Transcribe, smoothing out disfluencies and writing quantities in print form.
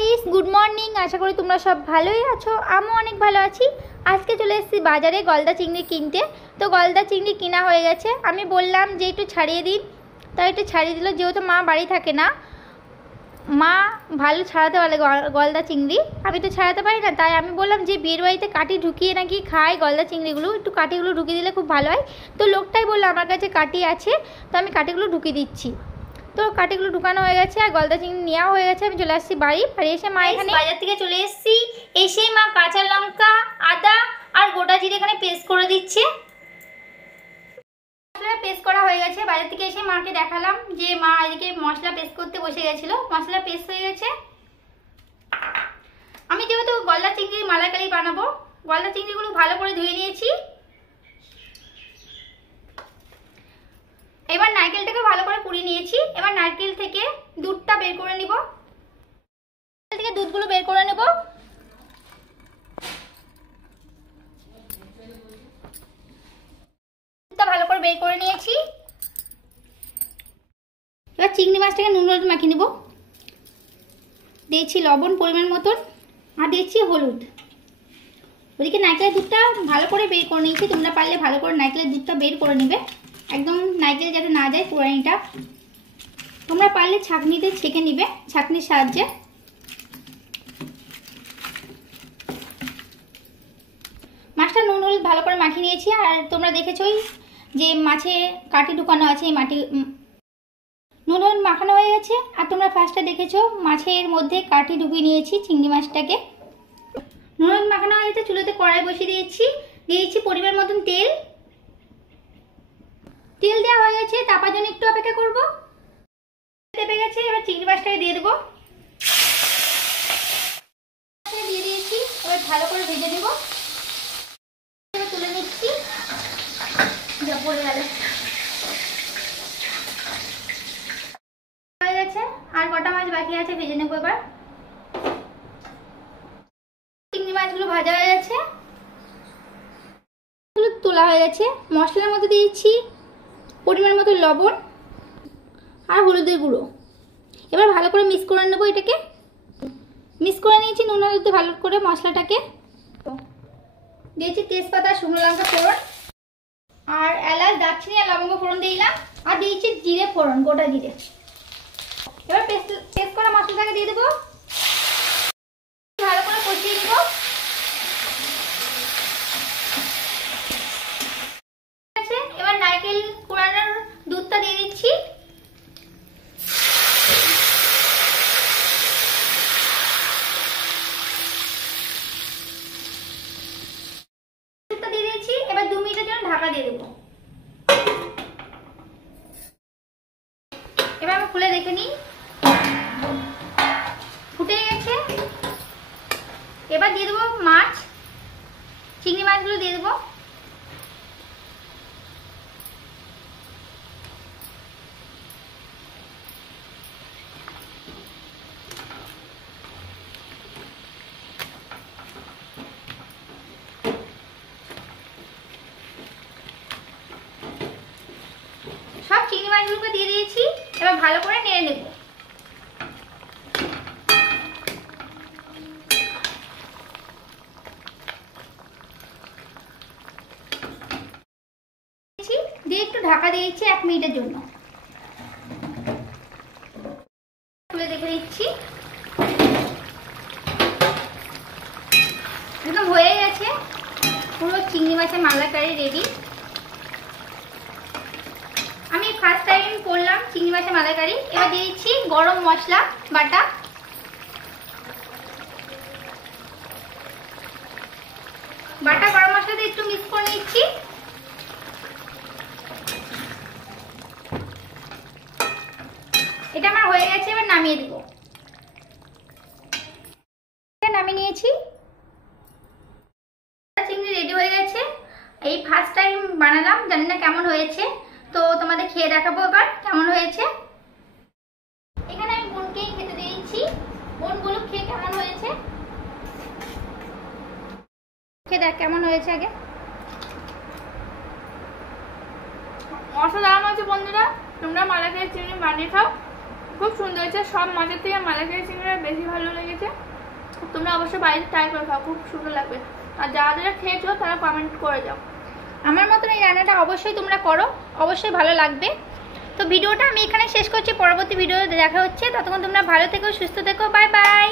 Guys, good morning. আশা করি তোমরা সব ভালোই আছো। আমিও অনেক ভালো আছি। আজকে চলে এসেছি বাজারে গলদা চিংড়ি কিনতে। তো গলদা চিংড়ি কিনা হয়ে গেছে। আমি বললাম যে একটু ছাড়িয়ে দিন, তাই একটু ছাড়িয়ে দিল। যেহেতু মা বাড়ি থাকে না, মা ভালো ছাড়াতে পারে গলদা চিংড়ি, আমি তো ছাড়াতে পারি না। তাই আমি বললাম যে বিয়ের বাড়িতে কাঠি ঢুকিয়ে নাকি খায় গলদা চিংড়িগুলো, একটু কাঠিগুলো ঢুকিয়ে দিলে খুব ভালো হয়। তো লোকটাই বললো আমার কাছে কাঠি আছে, তো আমি কাঠিগুলো ঢুকিয়ে দিচ্ছি। তো কাঠিগুলো ঢুকানো হয়ে গেছে আর গলদা চিংড়ি নেওয়া হয়ে গেছে। আমি চলে আসছি বাড়ি এসে মা এখানে বাজার থেকে চলে এসেছি। এসে মা কাঁচা লঙ্কা, আদা আর গোটা জিরে এখানে পেস্ট করে দিচ্ছে। মশলা পেস্ট করা হয়ে গেছে। বাজার থেকে এসে মাকে দেখালাম যে মা এদিকে মশলা পেস্ট করতে বসে গেছিলো। মশলা পেস্ট হয়ে গেছে। আমি যেহেতু গলদা চিংড়ির মালাইকারি বানাবো, গলদা চিংড়িগুলো ভালো করে ধুয়ে নিয়েছি। এবার নারকেলটাকে ভালো করে পুড়িয়ে নিয়েছি। এবার নারকেল থেকে দুধটা বের করে নিব। নারকেল থেকে দুধগুলো বের করে নেব। দুধটা ভালো করে বের করে নিয়েছি। এবার চিংড়ি মাছটাকে নুন হলুদ মাখিয়ে নেব। দিয়েছি লবণ পরিমাণ মতন আর দিয়েছি হলুদ। ওদিকে নারকেলের দুধটা ভালো করে বের করে নিয়েছি। তোমরা পারলে ভালো করে নারকেলের দুধটা বের করে নেবে, একদম নারকেল যাতে না যায় পুরানিটা। তোমরা পারলে ছাঁকনিতে ছেঁকে নিবে, ছাঁকনির সাহায্যে। মাছটা নুন হলুদ ভালো করে মাখিয়ে নিয়েছি। আর তোমরা দেখেছোই যে মাছে কাঠি ঢুকানো আছে, এই নুন হলুদ মাখানো হয়ে গেছে। আর তোমরা ফার্স্টে দেখেছো মাছের মধ্যে কাঠি ঢুকিয়ে নিয়েছি চিংড়ি মাছটাকে। নুন হলুদ মাখানো হয়ে গেছে। চুলোতে কড়াই বসিয়ে দিয়েছি পরিমাণ মতন তেল। তেল দেওয়া হয়ে গেছে, তাপার জন্য একটু অপেক্ষা করব। তেপে গেছে। এবার চিংড়ি মাছটাকে দিয়ে দেবো। দিয়ে দিয়েছি। এবার ভালো করে ভেজে নেব। এবার তুলে নিচ্ছি। যা পড়ে গেল হয়ে গেছে। আর কটা মাছ বাকি আছে, ভেজে নেবো। এবার চিংড়ি মাছগুলো ভাজা হয়ে গেছে, তোলা হয়ে গেছে। মশলার মধ্যে দিয়েছি পরিমাণ মতো লবণ আর হলুদের গুঁড়ো। এবার ভালো করে মিক্স করে নেবো। এটাকে মিক্স করে নিয়েছি নুন হলুদ ভালো করে। মশলাটাকে দিয়েছি তেজপাতা, শুকনো লঙ্কা ফোড়ন আর এলাচ, দারচিনি আর লবঙ্গ ফোড়ন দিলাম। আর দিয়েছি জিরে ফোড়ন, গোটা জিরে। এবার পেস্ট করা মশলাটাকে দিয়ে দেবো। ভালো করে কষিয়ে নেবো। এবার নারকেল কোড়ানোর দুধটা দিয়ে দিচ্ছি। দুধটা দিয়ে দিয়েছি। এবার 2 মিনিটের জন্য ঢাকা দিয়ে দেবো। এবার আমি খুলে দেখে নিই, ফুটে গেছে। এবার দিয়ে দেবো মাছ, চিংড়ি মাছগুলো দিয়ে দেবো। সব চিংড়ি মাছগুলোকে দিয়ে দিয়েছি। এবার ভালো করে নেড়ে নেব। দিয়ে একটু ঢাকা দিয়েছি 1 মিনিটের জন্য। খুলে দেখে দিচ্ছি, একদম হয়ে গেছে। পুরো চিংড়ি মাছের মালাইকারি রেডি। আমি ফার্স্ট টাইম করলাম চিংড়ি মাছের মালাইকারি। এবার দিয়ে দিচ্ছি গরম মশলা বাটা। গরম মশলা দিয়ে একটু মিক্স করে নিচ্ছি। এটা আমার হয়ে গেছে। এবার নামিয়ে দেবো। নামিয়ে নিয়েছি। চিংড়ি রেডি হয়ে গেছে। এই ফার্স্ট টাইম বানালাম, জানি না কেমন হয়েছে। তো তোমাদের খেয়ে দেখাবো এবার কেমন হয়েছে। এখানে আমি বোনকেই খেতে দিয়েছি। বোন বলুক খেয়ে কেমন হয়েছে। খেয়ে দেখ কেমন হয়েছে আগে। অসাধারণ হয়েছে বন্ধুরা। তোমরা মালাইকারি চিংড়ি বানিয়ে খাও। খুব সুন্দর হয়েছে। সব মাছের থেকে মালাইকারি চিংড়িটা বেশি ভালো লেগেছে। তোমরা অবশ্যই বাড়িতে ট্রাই করে খাও, খুব সুন্দর লাগবে। আর যারা যারা খেয়েছো তারা কমেন্ট করে যাও। আমার মতন এই রান্নাটা অবশ্যই তোমরা করো, অবশ্যই ভালো লাগবে। তো ভিডিওটা আমি এখানে শেষ করছি, পরবর্তী ভিডিও দেখা হচ্ছে। ততক্ষণ তোমরা ভালো থেকো, সুস্থ থেকো, বাই বাই।